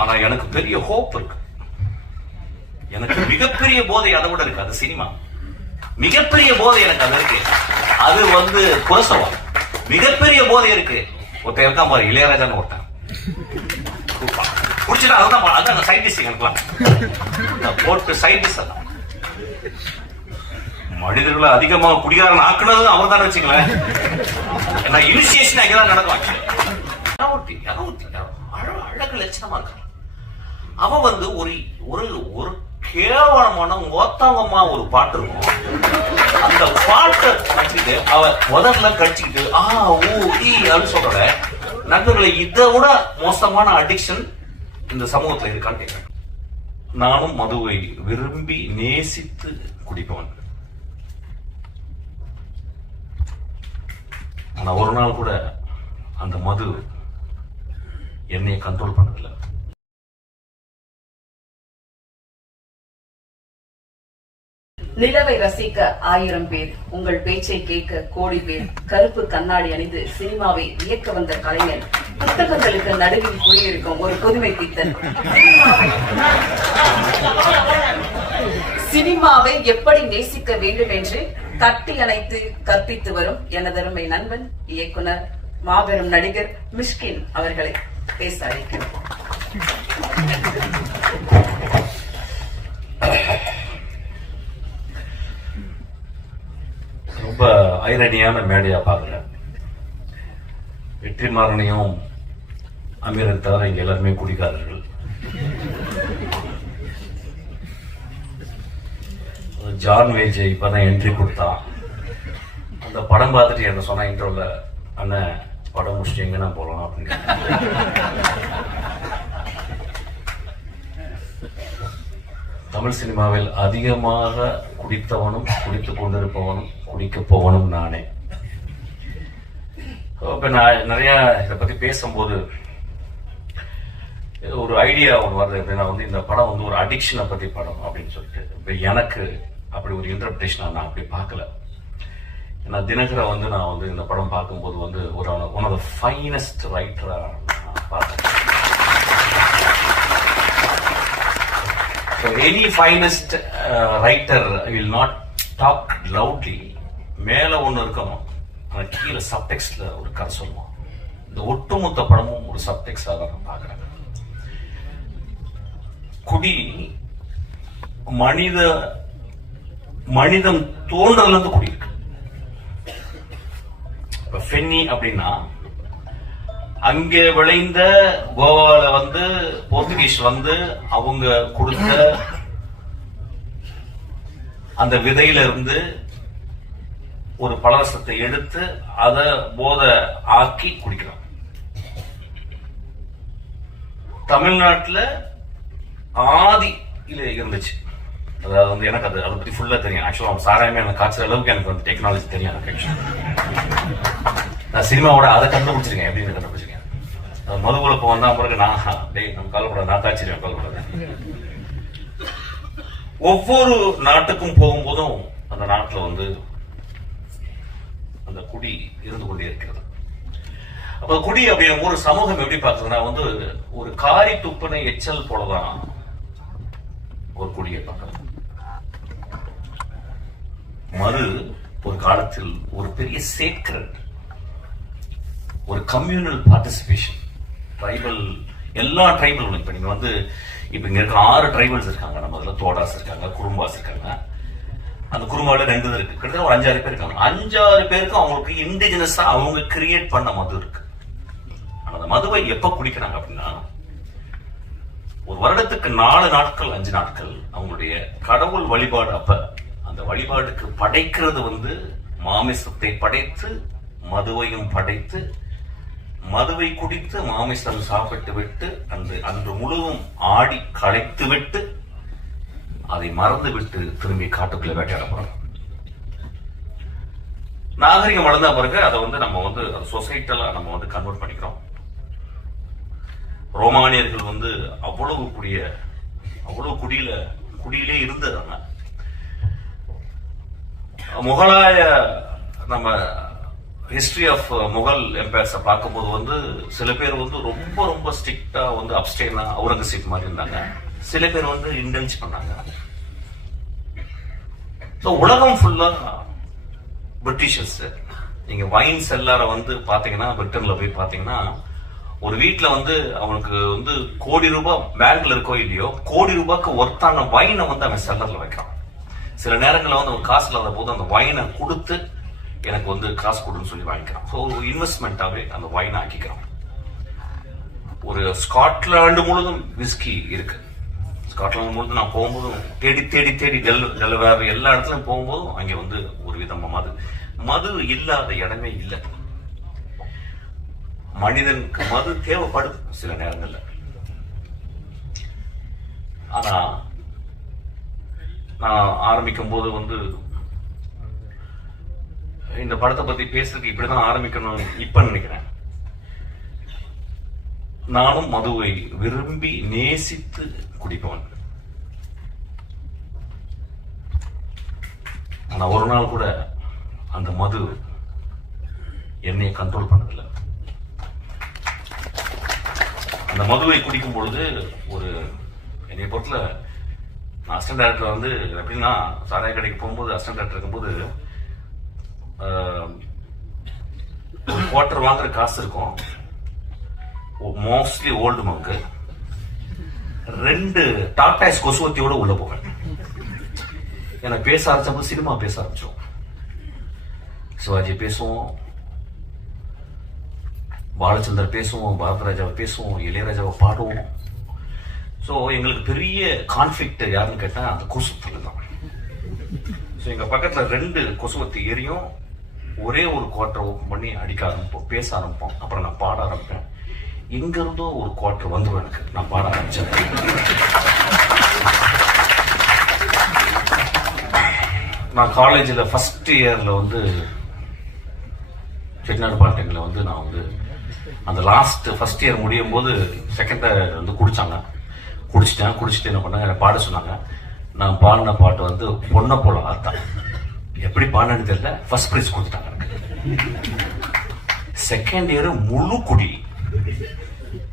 ஆனா எனக்கு பெரிய ஹோப் இருக்கு. எனக்கு மிகப்பெரிய போதை அதை விட இருக்கு. அது சினிமா. மிகப்பெரிய போதை எனக்கு அது இருக்கு. அது புரசவம். மிகப்பெரிய போதை இருக்கு. ஒருத்தன் இருக்கான் பாரு, இளையராஜான்னு ஒருத்தன் குடிச்சுட்டா அதான் சயின்டிஸ்ட் எனக்குலாம் போட்டு சயின்டிஸ்ட். அதான் மனிதர்களை அதிகமாக குடிகாரன் ஆக்குனது அவர் தான் வச்சுங்களேன். இனிஷியேஷன் அங்கதான் நடக்கும். அழகு லட்சணமா இருக்கான். அவன் ஒரு ஒரு ஒரு கேவலமான மொத்தமா ஒரு பாட்டு இருக்கும். அந்த பாட்டை கட்டிட்டு அவன் முதல்ல கடிச்சுக்கிட்டு அப்படின்னு சொல்ற நண்பர்களை இதை விட மோசமான அடிக்ஷன் இந்த சமூகத்துல இருக்கான்னு கேட்கிறேன். நானும் மதுவை விரும்பி நேசித்து குடிப்பவன். ஆனா ஒரு நாள் கூட அந்த மது என்னைய கண்ட்ரோல் பண்ணதில்லை. நிலவை ரசிக்க 1000 பேர், உங்கள் பேச்சை கேட்க கோடி பேர். கருப்பு கண்ணாடி அணிந்து சினிமாவை வியக்க வந்த கலைஞர், புத்தகங்களுக்கு நடுவில் கூறியிருக்கும் ஒரு புதுமை பித்தன். சினிமாவை எப்படி நேசிக்க வேண்டும் என்று தட்டி அணைத்து கற்பித்து வரும் எனதருமை நண்பன், இயக்குனர், மாபெரும் நடிகர் மிஷ்கின் அவர்களை பேச அழைக்கிறேன். ரொம்ப ஐரணியான மேடையா பாக்குறேன். வெற்றிமாறனையும் அமீரை தவிர இங்க எல்லாருமே குடிக்காரர்கள். ஜான் வேஜ் இப்பதான் என்ட்ரி கொடுத்தான். அந்த படம் பார்த்துட்டு என்ன சொன்ன இன்ட்ரோல, அண்ணன் படம் முடிச்சுட்டு எங்கன்னா போலாம் அப்படின்னு. தமிழ் சினிமாவில் அதிகமாக குடித்தவனும் குடித்துக் கொண்டிருப்பவனும் குடிக்க போவனும் நானே. இப்ப நான் நிறைய இதை பத்தி பேசும்போது ஒரு ஐடியா ஒன்று வருது. எப்படின்னா இந்த படம் ஒரு அடிக்ஷனை பத்தி படம் அப்படின்னு சொல்லிட்டு. இப்ப எனக்கு அப்படி ஒரு இன்டர்பிரேஷனா நான் அப்படி பார்க்கல. ஏன்னா தினகரை நான் இந்த படம் பார்க்கும்போது ஒரு ஒன் ஆஃப் த ஃபைனஸ்ட் ரைட்டரா நான் பார்த்தேன். Any finest writer will not talk loudly. மேல ஒண்ணு இருக்கணும், கீழே சப்டெக்ஸ்ட்ல ஒரு கதை சொல்லுவோம். இந்த ஒட்டுமொத்த படமும் ஒரு சப்டெக்ஸ்டா தான் நான் பார்க்கிறேன். குடி மனிதம் தோன்றதுல இருந்து குடி இருக்கு. இப்ப ஃபென்னி அப்படின்னா அங்கே விளைந்த கோவால போர்த்துகீஸ் அவங்க கொடுத்த அந்த விதையில இருந்து ஒரு பலரசத்தை எடுத்து அதை போதை ஆக்கி குடிக்கிறோம். தமிழ்நாட்டுல ஆதியில இருந்துச்சு. அதாவது எனக்கு அதை பத்தி ஃபுல்லா தெரியும். ஆக்சுவலா சாராயமே எனக்கு காய்ச்சல் அளவுக்கு எனக்கு டெக்னாலஜி தெரியும். எனக்கு நான் சினிமாவோட அதை கண்டுபிடிச்சிருக்கேன். எப்படின்னு கண்டுபிடிச்சிருக்கேன். மதுகுலப்ப வந்தா பிறகு நம்ம காலப்படாது, நான் காய்ச்சிருவேன் காலப்படாது. ஒவ்வொரு நாட்டுக்கும் போகும்போதும் அந்த நாட்டுல அந்த குடி இருந்து கொண்டே இருக்கிறது. அப்ப குடி அப்படின்னு ஒரு சமூகம் எப்படி பார்க்குதுன்னா ஒரு காரி துப்பனை எச்சல் போலதான் ஒரு குடியை பார்க்கறது. மது ஒரு காலத்தில் ஒரு பெரிய சேக்ரெட், ஒரு கம்யூனல் பார்ட்டிசிபேஷன். ட்ரைபல் எல்லா ட்ரைபல் இப்ப நீங்க இப்ப இங்க இருக்கிற 6 ட்ரைபல்ஸ் இருக்காங்க. நம்ம அதுல தோடாஸ் இருக்காங்க, குறும்பாஸ் இருக்காங்க. அந்த குறும்பால 2 இருக்கு. கிட்டத்தட்ட ஒரு 5-6 பேர் இருக்காங்க. 5-6 பேருக்கு அவங்களுக்கு இண்டிஜினஸா அவங்க கிரியேட் பண்ண மது இருக்கு. அந்த மதுவை எப்ப குடிக்கிறாங்க அப்படின்னா, ஒரு வருடத்துக்கு 4 நாட்கள் 5 நாட்கள் அவங்களுடைய கடவுள் வழிபாடு. அப்ப அந்த வழிபாடுக்கு படைக்கிறது மாமிசத்தை படைத்து மதுவையும் படைத்து மதுவை குடித்து மாமிசம் சாப்பிட்டு விட்டு அன்று முழுவதும் ஆடி களைத்து விட்டு அதை மறந்து விட்டு திரும்பி காட்டுக்குள்ள வேட்டையாட போறோம். நாகரிகம் வளர்ந்த பிறகு அதை நம்ம சொசைட்டலா நம்ம கன்வெர்ட் பண்ணிக்கிறோம். ரோமானியர்கள் அவ்வளவு குடியிலே இருந்ததாங்க. முகலாய நம்ம ஹிஸ்டரி ஆஃப் முகல் எம்பையர்ஸை பார்க்கும்போது வந்து சில பேர் வந்து ரொம்ப ரொம்ப ஸ்ட்ரிக்டா வந்து அப்டேனா அவுரங்கசீப் மாதிரி இருந்தாங்க. சில பேர் வந்து இன்டெல்ஜ் பண்ணாங்க. ஸோ உலகம் ஃபுல்லா பிரிட்டிஷர்ஸ். நீங்க வைன் செல்லார வந்து பாத்தீங்கன்னா, பிரிட்டன்ல போய் பாத்தீங்கன்னா, ஒரு வீட்டுல வந்து அவனுக்கு வந்து கோடி ரூபாய் பேங்க்ல இருக்கோ இல்லையோ, கோடி ரூபாய்க்கு ஒர்த்தான வைனை வந்து அவன் செல்லர்ல வைக்கிறான். சில நேரங்களில் வந்து அவன் காசு இல்லாத போது அந்த வைனை கொடுத்து எனக்கு வந்து காசு கொடுன்னு சொல்லி வாங்கிக்கிறான். ஸோ ஒரு இன்வெஸ்ட்மெண்ட்டாவே அந்த வைனை ஆக்கிக்கிறான். ஒரு ஸ்காட்லாந்து முழுதும் விஸ்கி இருக்கு. ஸ்காட்லாந்து முழுதும் நான் போகும்போதும் தேடி தேடி தேடி டெலவேர் எல்லா இடத்துலயும் போகும்போதும் அங்கே வந்து ஒரு விதமா மது இல்லாத இடமே இல்லை. மனிதனுக்கு மது தேவைப்படுது சில நேரங்கள்ல. ஆனா நான் ஆரம்பிக்கும் போது வந்து இந்த படத்தை பத்தி பேசுறதுக்கு இப்படிதான் ஆரம்பிக்கணும் இப்ப நினைக்கிறேன். நானும் மதுவை விரும்பி நேசித்து குடிப்பவன். ஆனா ஒரு நாள் கூட அந்த மது என்னை கண்ட்ரோல் பண்ணதில்லை. அந்த மதுவை குடிக்கும் பொழுது ஒரு என்னை பொறுத்தல நான் அசிஸ்டன்ட் டைரக்டர் வந்து எப்படின்னா, சாராய கடைக்கு போகும்போது அசிஸ்டன்ட் டைரக்டர் இருக்கும்போது ஒரு குவார்டர் வாங்குற காசு இருக்கும். மோஸ்ட்லி ஓல்டு மங்கு 2 டாடாஸ் கொசுவத்தியோட உள்ள போவேன். எனக்கு பேச ஆரம்பிச்சப்போ சினிமா பேச ஆரம்பிச்சோம். சிவாஜி பேசுவோம், பாலச்சந்தர் பேசுவோம், பாரதராஜாவை பேசுவோம், இளையராஜாவை பாடுவோம். ஸோ எங்களுக்கு பெரிய கான்ஃபிளிக்ட் யாருன்னு கேட்டா அந்த கொசுவத்துல தான். ஸோ எங்க பக்கத்துல 2 கொசுவத்தி எரியும். ஒரே ஒரு குவார்டர் ஓப்பன் பண்ணி அடிக்க ஆரம்பிப்போம், பேச ஆரம்பிப்போம். அப்புறம் நான் பாட ஆரம்பிப்பேன். எங்க இருந்தோ ஒரு குவார்டர் வந்துடும் எனக்கு. நான் பாட ஆரம்பிச்சேன். நான் காலேஜில் ஃபர்ஸ்ட் இயர்ல வந்து செட்டிநாடு பாலிடெக்னிக்ல வந்து நான் வந்து அந்த லாஸ்ட் ஃபர்ஸ்ட் இயர் முடியும் போது செகண்ட் இயர் வந்து குடிச்சிட்டு என்ன பண்ணாங்க, என்னை பாட சொன்னாங்க. நான் பாடின பாட்டு வந்து பொண்ணை போல ஆத்தா. எப்படி பாடினு தெரியல, ஃபர்ஸ்ட் பிரைஸ் கொடுத்துட்டாங்க எனக்கு. செகண்ட் இயர் முழு குடி.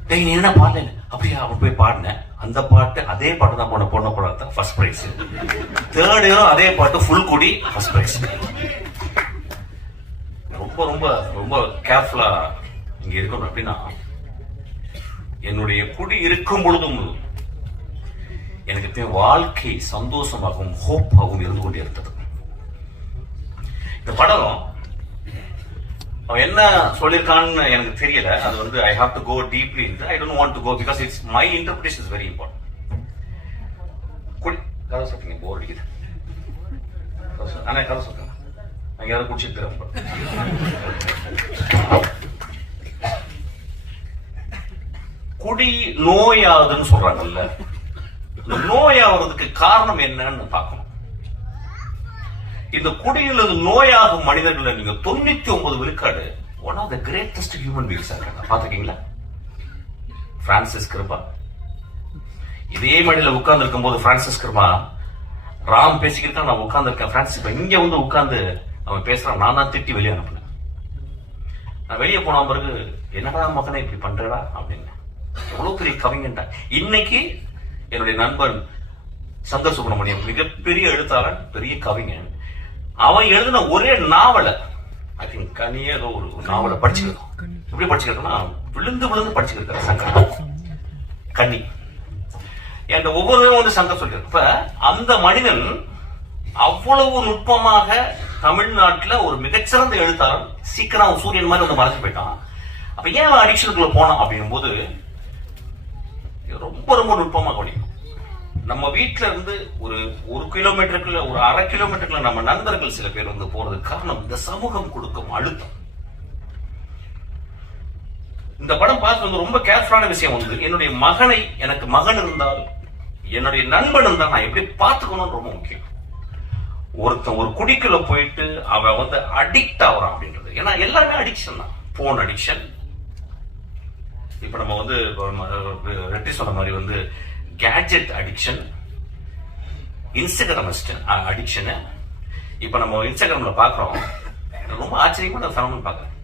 நீ என்ன பாடல அப்படியா? அவன் போய் பாடினேன் அந்த பாட்டு, அதே பாட்டு தான் பொண்ணை போல ஆத்தா, ஃபர்ஸ்ட் பிரைஸ். தேர்ட் இயரும் அதே பாட்டு ஃபுல் குடி, ஃபர்ஸ்ட் பிரைஸ். ரொம்ப ரொம்ப ரொம்ப கேர்ஃபுல்லா இங்க இருக்கணும். அப்படின்னா என்னுடைய குடி இருக்கும் பொழுதும் எனக்கு வாழ்க்கை சந்தோஷமாகவும் ஹோப்பாகவும் இருந்து கொண்டே இருந்தது. இந்த படம் அவன் என்ன சொல்லியிருக்கான்னு எனக்கு தெரியல. அது வந்து I have to go deeply in. I don't want to go because it's my interpretation is very important. கதை சொல்றீங்க, போர் அடிக்குது. ஆனா கதை சொல்றேன், அங்க யாரும் குடிச்சிட்டு குடி நோயாதுன்னு சொல்றாங்கல்ல, நோயாவதுக்கு காரணம் என்னன்னு பார்க்கணும். இந்த குடியில் நோயாகும் மனிதர்கள் நீங்க 99 விழுக்காடு one of the greatest human beings இருக்காங்க. பாத்துக்கீங்களா? பிரான்சிஸ் கிருபா இதே மடியில உட்கார்ந்து இருக்கும் போது பிரான்சிஸ் கிருபா ராம் பேசிக்கிட்டு நான் உட்கார்ந்து இருக்கேன். பிரான்சிஸ் இங்க வந்து உட்கார்ந்து அவன் பேசுறான். நான் தான் திட்டி வெளியே அனுப்புனேன். நான் வெளியே போன பிறகு என்னடா மகனை இப்படி பண்றடா அப்படின்னு. எவ்வளவு பெரிய கவிஞன்டா. இன்னைக்கு என்னுடைய நண்பன் சந்தர் சுப்பிரமணியம் மிகப்பெரிய எழுத்தாளன், பெரிய கவிஞன். அவன் எழுதின ஒரே நாவலை ஐ திங்க் கனியே ஏதோ ஒரு நாவலை படிச்சுக்கிறோம். எப்படி படிச்சுக்கிறோம்னா விழுந்து படிச்சுக்கிற சங்கர் கன்னி என்ற ஒவ்வொரு வந்து சங்கர் சொல்லியிருக்க. இப்ப அந்த மனிதன் அவ்வளவு நுட்பமாக தமிழ்நாட்டில் ஒரு மிகச்சிறந்த எழுத்தாளன் சீக்கிரம் சூரியன் மாதிரி வந்து மறைஞ்சு போயிட்டான். அப்ப ஏன் அடிக்ஷனுக்குள்ள போனான் அப்படிங்கும் போது ரொம்ப ரொம்ப நுட்பமா கவனிக்கும். நம்ம வீட்டுல இருந்து ஒரு கிலோமீட்டருக்குள்ள, ஒரு அரை கிலோமீட்டருக்குள்ள நம்ம நண்பர்கள் சில பேர் வந்து போறதுக்கு காரணம் இந்த சமூகம் கொடுக்கும் அழுத்தம். இந்த படம் பார்த்து வந்து ரொம்ப கேர்ஃபுல்லான விஷயம் வந்து என்னுடைய மகனை, எனக்கு மகன் இருந்தால் என்னுடைய நண்பன் இருந்தால் நான் எப்படி பார்த்துக்கணும்னு ரொம்ப முக்கியம். ஒருத்தன் ஒரு குடிக்குள்ள போயிட்டு அவன் வந்து அடிக்ட் ஆகுறான் அப்படின்றது. ஏன்னா எல்லாருமே அடிக்ஷன் தான். போன் அடிக்ஷன், இப்ப நம்ம வந்து ரெட்டி சொன்ன மாதிரி வந்து கேட்ஜெட் அடிக்ஷன், இன்ஸ்டாகிராம் அடிக்ஷன். இப்ப நம்ம இன்ஸ்டாகிராம்ல பாக்குறோம் ரொம்ப ஆச்சரியமா நான் ஃபெனோமெனன் பார்க்கறேன்.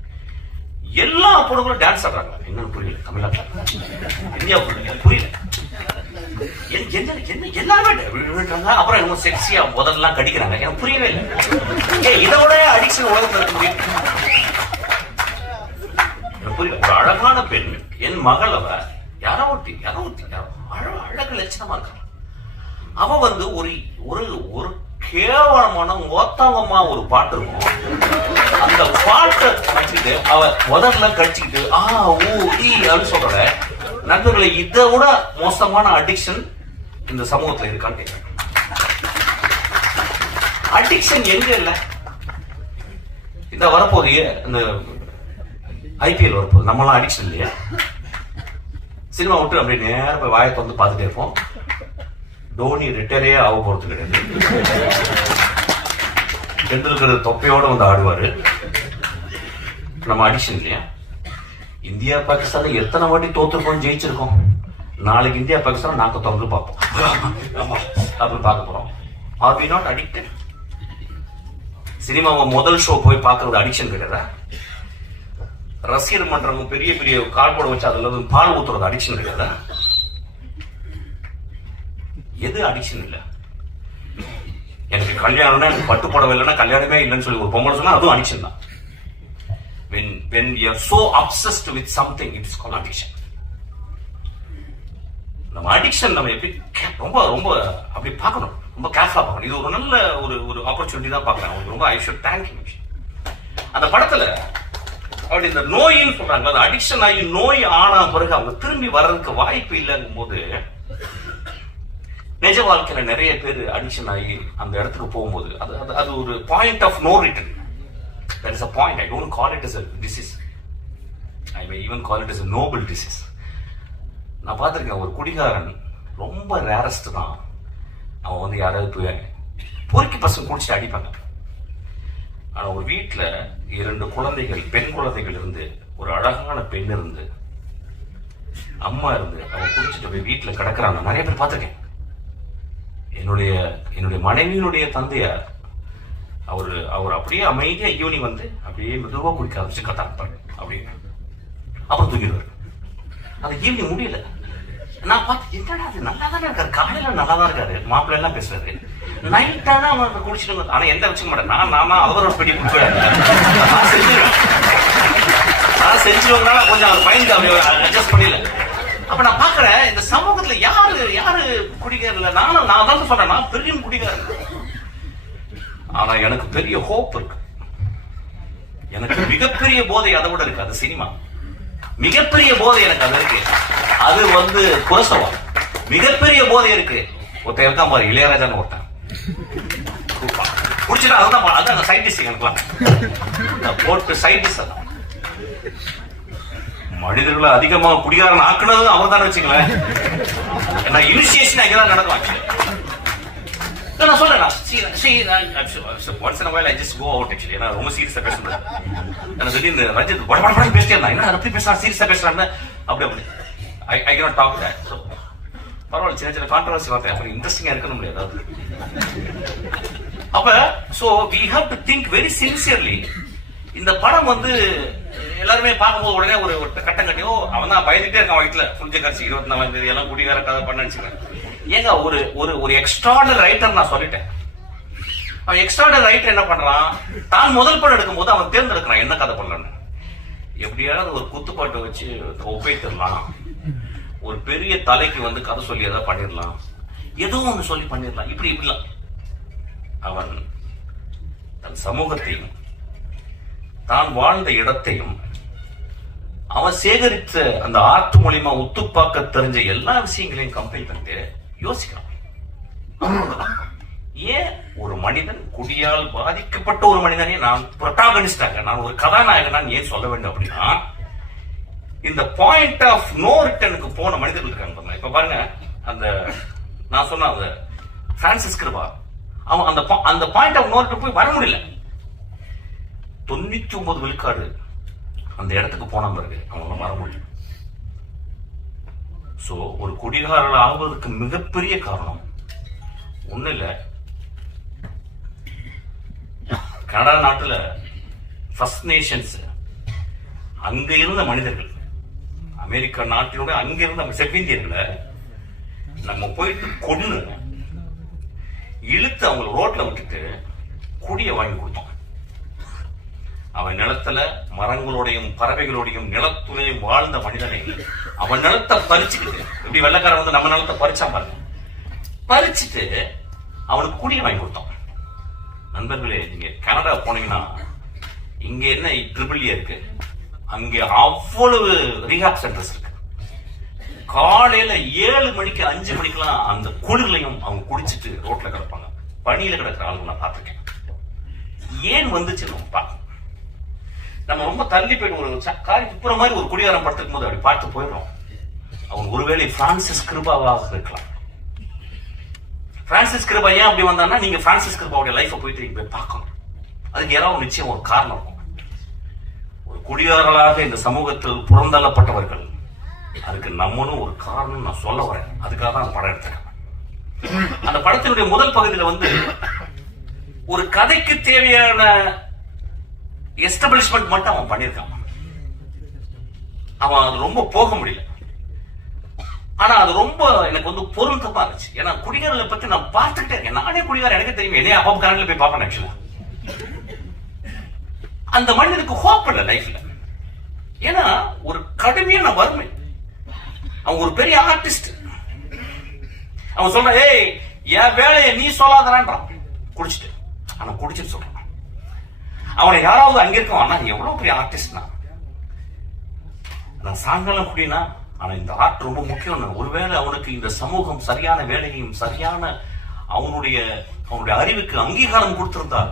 எல்லா பொண்ணுங்களும் டான்ஸ் ஆடுறாங்க. என்னன்னு புரியல. தமிழ்நாட்டுல இந்தியா புரியல. எல்லாருமே அப்புறம் என்னமோ செக்ஸியா முதல்லாம் கடிக்கிறாங்க. எனக்கு புரியவே இல்லை. இதோட அடிக்ஷன் உலகத்துல இருக்க முடியும்? புரியல. ஒரு அழகான பெண், என் மகள், அவ யாரோ ஒருத்தி அழகு லட்சணமா இருக்காங்க. அவ வந்து ஒரு ஒரு கேவலமான ஒத்தவங்கம்மா ஒரு பாட்டு இருக்கும். அந்த பாட்டை வச்சுக்கிட்டு அவ முதல்ல கடிச்சுக்கிட்டு அப்படின்னு சொல்ற நண்பர்களை, இதை விட மோசமான அடிக்ஷன் இந்த சமூகத்துல இருக்கான்னு கேட்கிறேன். அடிக்ஷன் எங்க இல்ல? இந்த வரப்போது இந்த ஐபிஎல் வரப்போகுது. நம்மளாம் அடிக்ஷன் இல்லையா? சினிமா விட்டு அப்படியே நேரம் போய் வாயை வந்து பார்த்துட்டே இருப்போம். தோனி ரிட்டையரே ஆக போறது கிடையாது. டெண்டுல்கர் தொப்பையோட வந்து ஆடுவாரு. நம்ம அடிக்ஷன் இல்லையா? இந்தியா பாகிஸ்தான் எத்தனை வாட்டி தோத்துருக்கோம், ஜெயிச்சிருக்கோம். நாளைக்கு இந்தியா பாகிஸ்தான் நாங்க திறந்து பார்ப்போம் அப்படின்னு பார்க்க போறோம். Are we not addicted? சினிமாவை முதல் ஷோ போய் பார்க்கறது அடிக்ஷன் கிடையாதா? ரசிகர் மன்றவங்க பெரிய பெரிய கார்போர்டு வச்சு அதுல வந்து பால் ஊத்துறது அடிக்ஷன் கிடையாதா? எது அடிக்ஷன் இல்ல? எனக்கு கல்யாணம்னா எனக்கு பட்டு புடவை இல்லைன்னா கல்யாணமே இல்லைன்னு சொல்லி ஒரு பொம்பளை சொன்னா அதுவும் அடிக்ஷன் தான். When you are so obsessed with something, it is called addiction. நம்ம அடிக்ஷன் நம்ம எப்படி ரொம்ப ரொம்ப அப்படி பார்க்கணும், ரொம்ப கேர்ஃபுல்லா பார்க்கணும். இது ஒரு நல்ல ஒரு ஆப்பர்ச்சுனிட்டி தான் பார்க்கறேன். ரொம்ப ஐ ஷுட் தேங்க் யூ. அந்த படத்துல அப்படி இந்த நோயின்னு சொல்றாங்க, அது அடிக்ஷன் ஆகி நோய் ஆனா பிறகு அவங்க திரும்பி வர்றதுக்கு வாய்ப்பு இல்லைங்கும் போது, நிஜ வாழ்க்கையில நிறைய பேர் அடிக்ஷன் ஆகி அந்த இடத்துக்கு போகும்போது அது ஒரு point of no return. There is a point. I don't call it as a disease. I may even call it as a noble disease. நான் பார்த்திருக்கேன், ஒரு குடிகாரன் ரொம்ப ரேரஸ்ட் தான். அவன் வந்து யாராவது பொறுக்கி பசங்க குடிச்சிட்டு அடிப்பாங்க. ஆனா ஒரு வீட்டுல 2 குழந்தைகள், பெண் குழந்தைகள் இருந்து, ஒரு அழகான பெண் இருந்து, அம்மா இருந்து, அவன் குடிச்சிட்டு போய் வீட்டுல கிடக்குறாங்க. நிறைய பேர் பார்த்திருக்கேன். என்னுடைய மனைவியினுடைய தந்தையார் அவர் அப்படியே அமைதியா ஈவினிங் வந்து அப்படியே மெதுவா குடிக்க ஆரம்பிச்சு கத்தாப்பாரு அப்படின்னு, அப்புறம் தூக்கிடுவாரு. அது ஈவினிங் முடியல. நான் பார்த்து, என்னடா அது நல்லா தானே இருக்காரு, காலையில நல்லா தான் இருக்காரு, மாப்பிள்ள எல்லாம் பேசுறாரு, நைட்டானா அவன் குடிச்சிட்டு, ஆனா எந்த வச்சுக்க மாட்டேன். நான் அவரோட பெரிய குடிப்பேன், நான் செஞ்சுருவதுனால கொஞ்சம் அவர் பயந்து அப்படி அட்ஜஸ்ட் பண்ணிடல. அப்ப நான் பாக்குறேன், இந்த சமூகத்துல யாரு குடிக்கிறதுல, நான் தான் சொல்றேன், நான் பெரிய குடிக்கிறேன். ஆனா எனக்கு பெரிய ஹோப் இருக்கு. எனக்கு மிகப்பெரிய போதை அதை விட இருக்கு. அது சினிமா. மிகப்பெரிய போதை எனக்கு அது இருக்கு. அது வந்து குரசவம். மிகப்பெரிய போதை இருக்கு. ஒருத்தன் இருக்கான் பாரு, இளையராஜான்னு ஒருத்தன் குடிச்சுட்டா அதான் சயின்டிஸ்ட். எனக்குலாம் போட்டு சயின்டிஸ்ட். அதான் மனிதர்களை அதிகமா குடிகாரன் ஆக்குனது அவர் தானே வச்சுங்களேன். ஏன்னா இனிஷியேஷன் அங்கதான் நடக்கும். நான் சொல்றேன், once in a while I just go out actually. ஏன்னா ரொம்ப சீரியஸா பேசுறேன். நான் திடீர்னு ரஞ்சித் படபடபட பேசிட்டே இருந்தா, என்ன அப்படி பேசுறான், சீரியஸா பேசுறான்னு அப்படி I cannot talk that. So பரவாயில்ல, சின்ன கான்ட்ரவர்சி வார்த்தை அப்படி இன்ட்ரெஸ்டிங்கா இருக்கணும் முடியாது. அப்ப so we have to think very sincerely. இந்த படம் வந்து எல்லாருமே பார்க்கும்போது உடனே ஒரு கட்டம் கட்டியோ அவன் தான் பயந்துட்டே இருக்கான் வயிற்றுல புளிஞ்ச கரிசி 24ஆம் தேதி எல்லாம் குடிகார கதை பண்ண நினைச்சுக்கிறேன். ஏங்க ஒரு எக்ஸ்ட்ராடனரி ரைட்டர் நான் சொல்லிட்டேன். அவன் எக்ஸ்ட்ராடனரி ரைட்டர் என்ன பண்றான், தான் முதல் படம் எடுக்கும் போது அவன் தேர்ந்தெடுக்கிறான் என்ன கதை பண்ணலான்னு. எப்படியாவது ஒரு குத்துப்பாட்டு வச்சு ஒப்பேத்திடலாம், ஒரு பெரிய தலைக்கு வந்து கதை சொல்லி ஏதாவது பண்ணிடலாம், ஏதோ ஒன்று சொல்லி பண்ணிடலாம், இப்படிலாம் அவன் தன் சமூகத்தையும் தான் வாழ்ந்த இடத்தையும் அவன் சேகரித்த அந்த ஆர்ட் மூலியமா உத்துப்பாக்க தெரிஞ்ச எல்லா விஷயங்களையும் கம்பைல் பண்ணிட்டு யோசிக்கிறான். ஏன் ஒரு மனிதன் குடியால் பாதிக்கப்பட்ட ஒரு மனிதனே நான் புரோட்டாகனிஸ்டாக, நான் ஒரு கதாநாயகன் ஏன் சொல்ல வேண்டும் அப்படின்னா, இந்த பாயிண்ட் ஆஃப் நோ ரிட்டர்னுக்கு போன மனிதர்கள் இருக்காங்க. இப்ப பாருங்க, அந்த நான் சொன்ன அந்த பிரான்சிஸ் கிருபா, அவன் அந்த பாயிண்ட் ஆஃப் நோ ரிட்டர்ன் போய் வர முடியல. 99 விழுக்காடு அந்த இடத்துக்கு போன பிறகு அவங்க வர முடியும். சோ ஒரு குடிகாரர்கள் ஆகுவதற்கு மிகப்பெரிய காரணம் ஒண்ணு இல்ல, கனடா நாட்டுல ஃபர்ஸ்ட் நேஷன்ஸ், அங்க இருந்த மனிதர்கள், அமெரிக்கா நாட்டினுடைய அங்க இருந்த செவ்விந்தியர்களை நம்ம போயிட்டு கொன்னு இழுத்து அவங்க ரோட்ல விட்டுட்டு குடிய வாங்கி கொடுத்தோம். அவன் நிலத்துல மரங்களோடையும் பறவைகளோடையும் நிலத்துணையும் வாழ்ந்த மனிதனை அவன் நிலத்தை பறிச்சுக்கிட்டு, எப்படி வெள்ளக்காரன் வந்து நம்ம நிலத்தை பறிச்சா பாருங்க, பறிச்சுட்டு அவனுக்கு குடிய வாங்கி கொடுத்தோம். நண்பர்களே, நீங்க கனடா போனீங்கன்னா இங்க என்ன ட்ரிபிள் இருக்கு, அங்க அவ்வளவு ரீஹாப் சென்டர்ஸ் இருக்கு. காலையில 7 மணிக்கு 5 மணிக்கெல்லாம் அந்த குளிர்லையும் அவங்க குடிச்சிட்டு ரோட்ல கிடப்பாங்க. பனியில கிடக்கிற ஆளுங்க நான் பார்த்திருக்கேன். ஏன் வந்துச்சு நம்ம பார்க்கணும். நம்ம ரொம்ப தள்ளி போயிட்டு ஒரு காரி துப்புற மாதிரி ஒரு குடிகாரம் படுத்துக்கும் போது அப்படி பார்த்து போயிடுறோம். அவன் ஒருவேளை பிரான்சிஸ் கிருபாவாக இருக்கலாம். பிரான்சிஸ் கிருபா ஏன் அப்படி வந்தான்னா, நீங்க பிரான்சிஸ் கிருபாவுடைய லைஃபை போயிட்டு நீங்க போய் பார்க்கணும். அதுக்கு ஏதாவது நிச்சயம் ஒரு காரணம் இருக்கும். ஒரு குடிகாரர்களாக இந்த சமூகத்தில் புறந்தள்ளப்பட்டவர்கள், அதுக்கு நம்மளும் ஒரு காரணம் நான் சொல்ல வரேன். அதுக்காக தான் அந்த படம் எடுத்துருக்கேன். அந்த படத்தினுடைய முதல் பகுதியில் வந்து ஒரு கதைக்கு தேவையான எஸ்டாபிளிஷ்மெண்ட் மட்டும் அவன் பண்ணியிருக்கான். அவன் அது ரொம்ப போக முடியல. ஆனா அது ரொம்ப எனக்கு வந்து பொருத்தமா இருந்துச்சு. ஏன்னா குடிகாரர்களை பத்தி நான் பார்த்துக்கிட்டே இருக்கேன். நானே குடிகாரன், எனக்கு தெரியும். என்னைய அப்பா கரண்ட்ல போய் பார்ப்பேன். ஆக்சுவலா அந்த மனிதனுக்கு ஹோப் இல்ல லைஃப்ல. ஏன்னா ஒரு கடுமையான வறுமை. அவன் ஒரு பெரிய ஆர்டிஸ்ட். அவன் சொல்றான், ஏய் என் வேலையை நீ சொல்லாதான்றான் குடிச்சிட்டு. ஆனா குடிச்சிட்டு சொல்றான். அவனை யாராவது அங்க இருக்கவான், நீ எவ்வளவு பெரிய ஆர்டிஸ்ட்னா, நான் சாயங்காலம் குடினா, ஆனா இந்த ஆர்ட் ரொம்ப முக்கியம். ஒருவேளை அவனுக்கு இந்த சமூகம் சரியான வேலையையும் சரியான அவனுடைய அறிவுக்கு அங்கீகாரம் கொடுத்திருந்தால்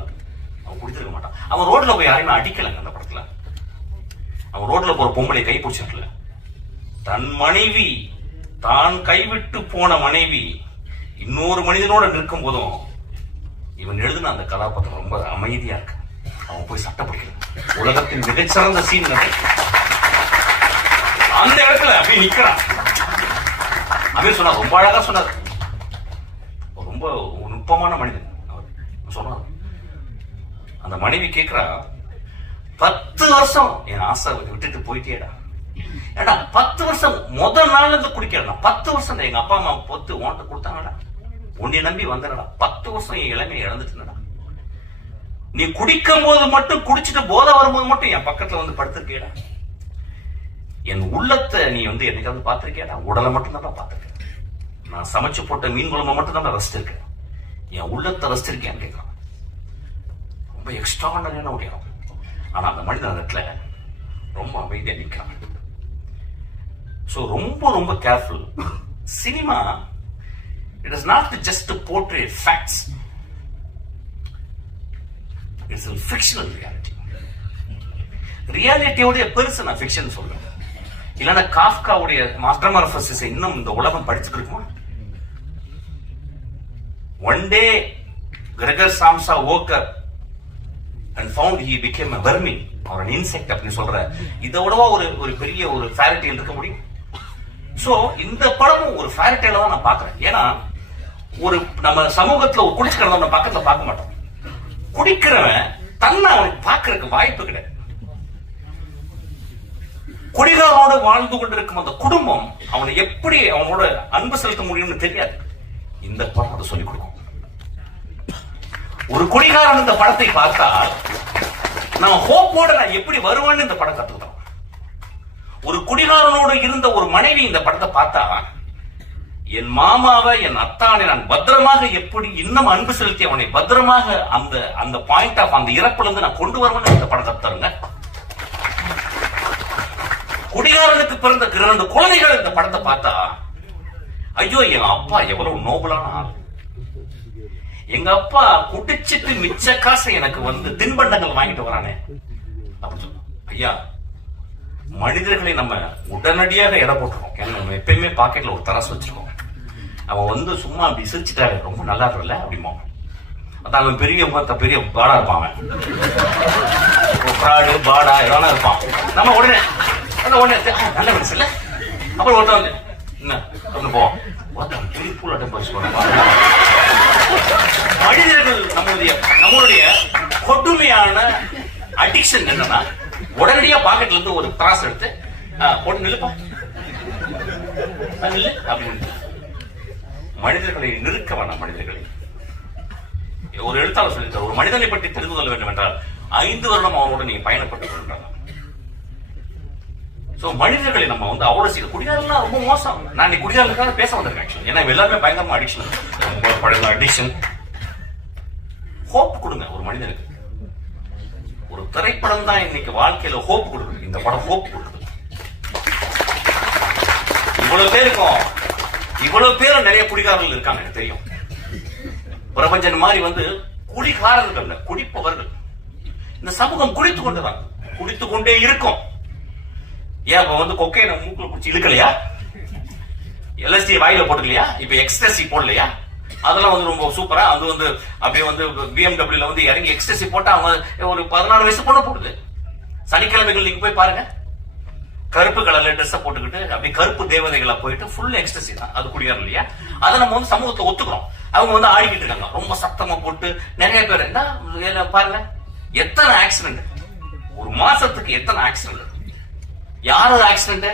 அவன் குடித்திருக்க மாட்டான். அவன் ரோட்ல போய் யாரையுமே அடிக்கலங்க. அந்த படத்துல அவன் ரோட்ல போற பொம்பளை கை பிடிச்சிருக்கல. தன் மனைவி, தான் கைவிட்டு போன மனைவி இன்னொரு மனிதனோட நிற்கும் போதும் இவன் எழுதின அந்த கதாபாத்திரம் ரொம்ப அமைதியா இருக்கு. அவன் போய் சட்டை பிடிக்கல. உலகத்தின் மிகச்சிறந்த சீன் அந்த இடத்துல அப்படி நிக்கிறான். அப்படின்னு சொன்னார். ரொம்ப அழகா சொன்னார். ரொம்ப நுட்பமான மனிதன் அவர் சொன்னார். அந்த மனைவி கேட்கிறா, 10 வருஷம் என் ஆசை விட்டுட்டு போயிட்டேடா. ஏடா 10 வருஷம் முதல் நாள்ல இருந்து குடிக்கிறா. 10 வருஷம் எங்க அப்பா அம்மா பொத்து உன்கிட்ட கொடுத்தாங்கடா, உன்னை நம்பி வந்தடா. 10 வருஷம் என் இளமையை இழந்துட்டுடா. நீ குடிக்கும் போது மட்டும், குடிச்சிட்டு போதை வரும்போது மட்டும் என் பக்கத்துல வந்து படுத்திருக்கேடா. என் உள்ளத்தை நீ வந்து என்னைக்காவது பார்த்திருக்கேடா. உடலை மட்டும் தான் பார்த்திருக்கேன். நான் சமைச்சு போட்ட மீன் குழம்பு மட்டும் தான் ரசித்து இருக்கேன். என் உள்ளத்தை ரசிச்சிருக்கேன் கேட்கலாம். ரொம்ப எக்ஸ்ட்ராடனரியான ஒரு இடம். ஆனா அந்த மனிதன் இடத்துல ரொம்ப அமைதியா நிற்கிறான். சோ ரொம்ப ரொம்ப careful. Cinema it is not just to portray facts. It's a fictional reality. ரியாலிட்டியோடைய பெருசு நான் ஃபிக்ஷன் சொல்றேன். இல்லைன்னா காஃப்காவுடைய மாஸ்டர்மார்ஃபசிஸ் இன்னும் இந்த உலகம் படிச்சுட்டு இருக்குமா? One day Gregor Samsa woke up and found he became a vermin or an insect அப்படின்னு சொல்ற இதோடவா ஒரு பெரிய ஒரு ஃபேரி டேல் இருக்க முடியும்? சோ இந்த படமும் ஒரு ஃபேரி டேல தான் நான் பாக்குறேன். ஏன்னா ஒரு நம்ம சமூகத்துல ஒரு குடிச்சு கிடந்தவன பக்கத்துல பார்க்க மாட்டோம். குடிக்கிறவன் தன்னை அவனுக்கு பார்க்கறதுக்கு வாய்ப்பு கிடையாது. குடிகாரனோட வாழ்ந்து கொண்டிருக்கும் அந்த குடும்பம் அவனை எப்படி அவனோட அன்பு செலுத்த முடியும்னு தெரியாது. இந்த படம் அதை சொல்லிக் கொடுக்கும். ஒரு குடிகாரன் இந்த படத்தை பார்த்தால் நான் ஹோப்போட நான் எப்படி வருவேன்னு இந்த படம் கத்துக்கிட்டோம். ஒரு குடிகாரனோடு இருந்த ஒரு மனைவி இந்த படத்தை பார்த்தா, என் மாமாவை, என் அத்தானை நான் பத்திரமாக எப்படி இன்னும் அன்பு செலுத்தி அவனை பத்திரமாக அந்த பாயிண்ட் ஆஃப் அந்த இறப்புல இருந்து நான் கொண்டு வருவேன்னு இந்த படம் கத்துறங்க. குடிகாரனுக்கு பிறந்த 2 குழந்தைகள் இந்த படத்தை பார்த்தா, ஐயோ என் அப்பா எவ்வளவு நோபலான ஆள். எங்க அப்பா குடிச்சிட்டு மிச்ச காசை எனக்கு வந்து தின்பண்டங்கள் வாங்கிட்டு வரானே அப்படின்னு சொன்னோம். ஐயா, மனிதர்களை நம்ம உடனடியாக எடை போட்டுருக்கோம். ஏன்னா நம்ம எப்பயுமே பாக்கெட்ல ஒரு தராசு வச்சிருக்கோம். அவன் வந்து சும்மா அப்படி சிரிச்சுட்டாரு, ரொம்ப நல்லா இருக்கல அப்படிமா. அதான் அவன் பெரிய பாடா இருப்பான். பிராடு பாடா எதனா இருப்பான். நம்ம உடனே நல்ல மனசு இல்ல. அப்புறம் ஒருத்தவங்க என்ன அப்படின்னு போவோம். மனிதர்கள் நம்மளுடைய கொடுமையான அடிக்ஷன் என்னன்னா உடனடியா பாக்கெட்ல இருந்து ஒரு திராஸ் எடுத்து போட்டு நிலுப்பா நில்லு அப்படின்னு. மனிதர்களை நிறுக்க வேண்டாம். மனிதர்களை ஒரு எழுத்தாளர் சொல்லியிருக்கார், ஒரு மனிதனை பற்றி தெரிந்து கொள்ள வேண்டும் என்றால் 5 வருடம் அவனோட நீங்க பயணப்பட்டு கொண்டாங்க. மனிதர்களை நம்ம வந்து அவ்வளவு செய்ய குடிகாரலாம் ரொம்ப மோசம். நான் இன்னைக்கு குடிகாரனுக்காக பேச வந்திருக்கேன் ஆக்சுவலி. ஏன்னா எல்லாருமே பயங்கரமா அடிக்ஷன். ஹோப் கொடுங்க ஒரு மனிதனுக்கு. ஒரு திரைப்படம் தான் இன்னைக்கு வாழ்க்கையில ஹோப் கொடுக்குது. இந்த படம் ஹோப் கொடுக்குது. இவ்வளவு பேரும் நிறைய குடிகாரர்கள் இருக்காங்க எனக்கு தெரியும். பிரபஞ்சன் மாதிரி வந்து குடிகாரர்கள் குடிப்பவர்கள். இந்த சமூகம் குடித்துக் கொண்டே இருக்கும். ஏன் இப்ப வந்து கொக்கையை மூக்குல பிடிச்சி இழுக்கலையா? எல்எஸ்டி வாயில போட்டுக்கலையா? இப்ப எக்ஸ்டசி போடலையா? அதெல்லாம் வந்து ரொம்ப சூப்பரா. அது வந்து அப்படியே வந்து BMW வந்து இறங்கி எக்ஸ்டசி போட்டா அவங்க ஒரு 14 வயசு பொண்ணு போடுது. சனிக்கிழமைகள் நீங்க போய் பாருங்க, கருப்பு கலர்ல ட்ரெஸ் போட்டுக்கிட்டு அப்படி கருப்பு தேவதைகளா போயிட்டு ஃபுல் எக்ஸ்டசி தான். அது குடியார் இல்லையா? அதை நம்ம வந்து சமூகத்தை ஒத்துக்கிறோம். அவங்க வந்து ஆடிக்கிட்டு இருக்காங்க ரொம்ப சத்தமா போட்டு. நிறைய பேர் என்ன பாருங்க, எத்தனை ஆக்சிடென்ட் ஒரு மாசத்துக்கு, எத்தனை ஆக்சிடென்ட். யாரு ஆக்சிடென்ட்?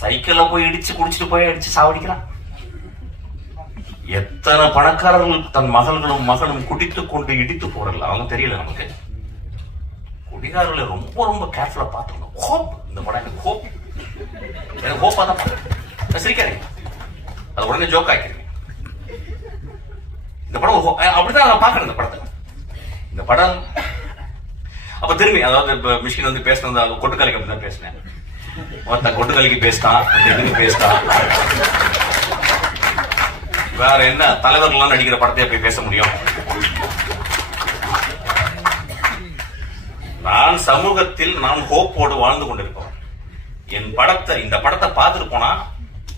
சைக்கிள்ல போய் இடிச்சு குடிச்சிட்டு போய் அடிச்சு சாவடிக்கிறான். எத்தனை பணக்காரர்கள் தன் மகள்களும் மகனும் குடித்துக் கொண்டு இடித்து போறல அவங்க தெரியல நமக்கு. குடிகாரர்களை ரொம்ப ரொம்ப கேர்ஃபுல்லா பார்த்துக்கணும். ஹோப், இந்த படம் எனக்கு ஹோப், எனக்கு ஹோப்பா தான் பார்க்க. சிரிக்காதீங்க, அது உடனே ஜோக் ஆக்கிறீங்க. இந்த படம் அப்படிதான் நான் பாக்குறேன். இந்த படம் அப்ப திரும்பி, அதாவது மிஷின் வந்து பேசினது கொட்டுக்காலிக்கு அப்படிதான் பேசினேன். கொட்டுக்காலிக்கு பேசிட்டான், பேசிட்டான். வேற என்ன தலைவர்கள்லாம் நடிக்கிற படத்தையே போய் பேச முடியும்? நான் சமூகத்தில் நான் ஹோப்போடு வாழ்ந்து கொண்டிருக்கோம். இந்த படத்தை பார்த்துட்டு போனா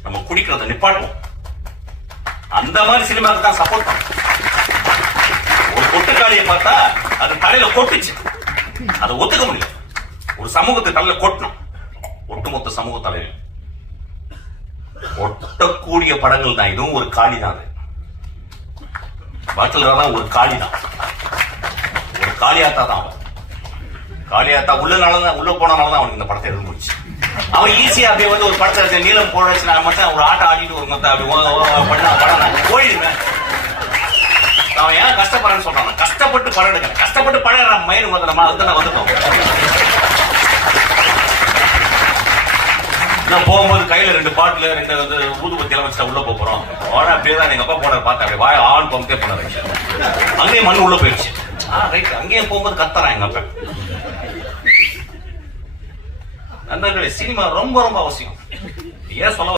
நம்ம குடிக்கிறத நிப்பாட்டுவோம். அந்த மாதிரி சினிமாவுக்கு தான் சப்போர்ட் பண்ணும். ஒரு கொட்டுக்காளியை பார்த்தா அது தலையில கொட்டுச்சு, அதை ஒத்துக்க முடியும். ஒரு சமூகத்தை தலையில கொட்டணும். ஒட்டுமொத்த சமூக தலைவர் ஒட்டக்கூடிய படங்கள் தான். இதுவும் ஒரு காளி தான். பாட்டில் ஒரு காளி தான், ஒரு காளியாத்தா தான். காளியாத்தா உள்ள போனனாலதான் அவனுக்கு இந்த படத்தை எழுத முடிச்சு. அவன் ஈஸியா அப்படியே வந்து ஒரு படத்தை நீளம் போட வச்சு நான் மட்டும் ஒரு ஆட்டம் ஆடிட்டு ஒரு மொத்தம் அப்படி போயிடுவேன். அவன் ஏன் கஷ்டப்படுறேன்னு சொல்றான்? கஷ்டப்பட்டு படம் எடுக்கிறேன், கஷ்டப்பட்டு படம் மயிறு முதலமா அதுதான் வந்துட்டோம். நான் போகும்போது கையில 2 பாட்டில் 2 ஊதுபத்தி எல்லாம் வச்சுட்டா உள்ள போறோம். அப்படியே தான் எங்க அப்பா போன பார்த்தேன். அப்படியே வாய ஆன் பம்பே பண்ண அங்கேயே மண் உள்ள போயிடுச்சு. ரைட், அங்கேயும் போகும்போது கத்துறான் எங்க அப்பா. நண்பர்களே, சினிமா ரொம்ப ரொம்ப அவசியம். ஏன் சொல்ல